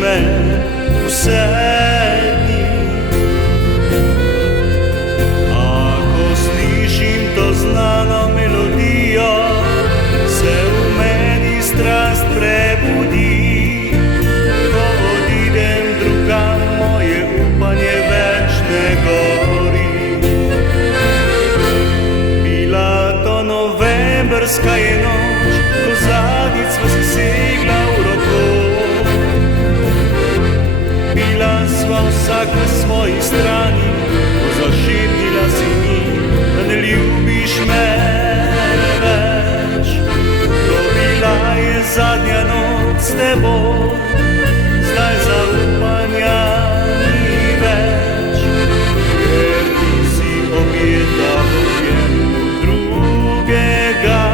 me vse dni. Ako slišim to znano melodijo, se v meni strast prebudi. Ko odidem drugam, moje upanje več ne gori. Bila to novembrska je noč, ko zadnjič sva se segla v roko. Bila sva vsak na svoji strani, ko zašepnila si mi, da ne ljubiš me več. To bila je zadnja noč s teboj, zdaj zaupanja ni več, ker ti si objeta v objemu drugega,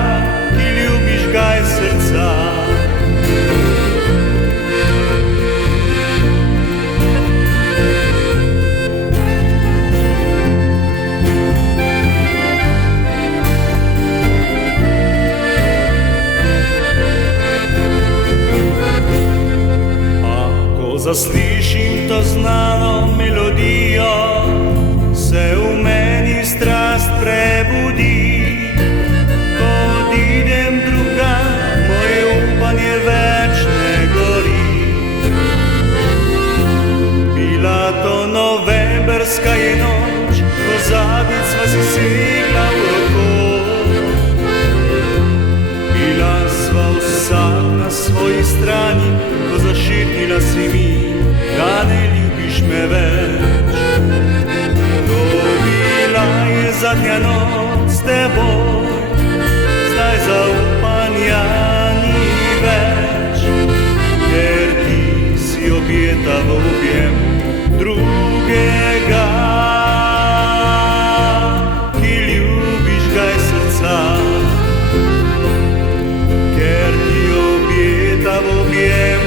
ki ljubiš ga iz srca. Zaslišim to znano melodijo, se v meni strast prebudi. Ko odidem drugam, moje upanje več ne gori. Bila to novembrska je noč, ko zadnjič sva si segla v roko. Bila sva vsak na svoji strani, ko zašepnila si mi, da ne ljubiš me več. To bila je zadnja noč s teboj, zdaj zaupanja ni več, ker ti si objeta v objemu drugega, ki ljubiš ga iz srca. Ker ti objeta v objemu